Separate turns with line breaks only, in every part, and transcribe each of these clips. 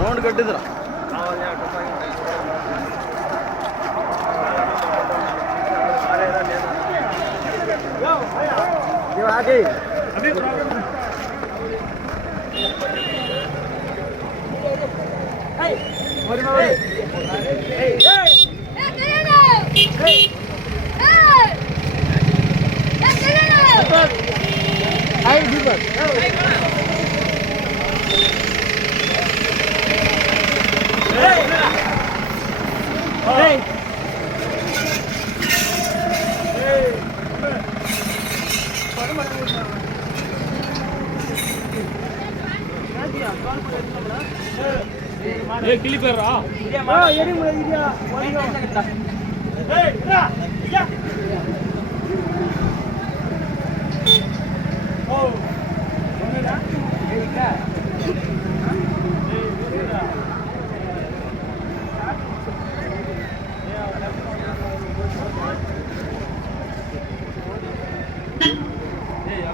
Round ಕಟ್ಟಿದ್ರ ಹಾಗೆ Hey! Hey! Hey!
Hey! Hey! Hey! ஏய்
கிளி பேர்ரா
இதே மாதிரி எரிமுறை இதே வரியா ஏய் இதா இதா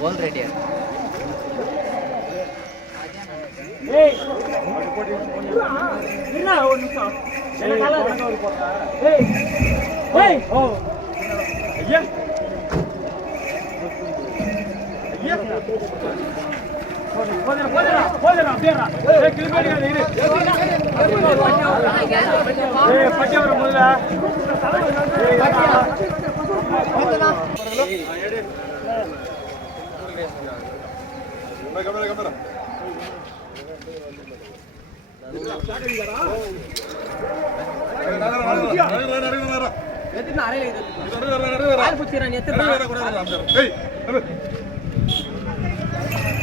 बोल रेडी என்ன
ஒரு நிமிஷம் ஏய் ஓ ஐயா ஐயா போதுடா போதுடா போதுடா அப்படியேடா ஏய் கிளம்பிடியா இரு ஏய் பச்சை வர முதல்ல ஏய் கேமரா
எத்தனை
அறையில இருக்கு ஆள் பிடிச்சிக்கிறான் எத்தனை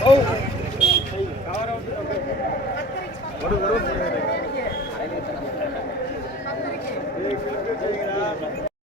ஓ. வரும் வரும்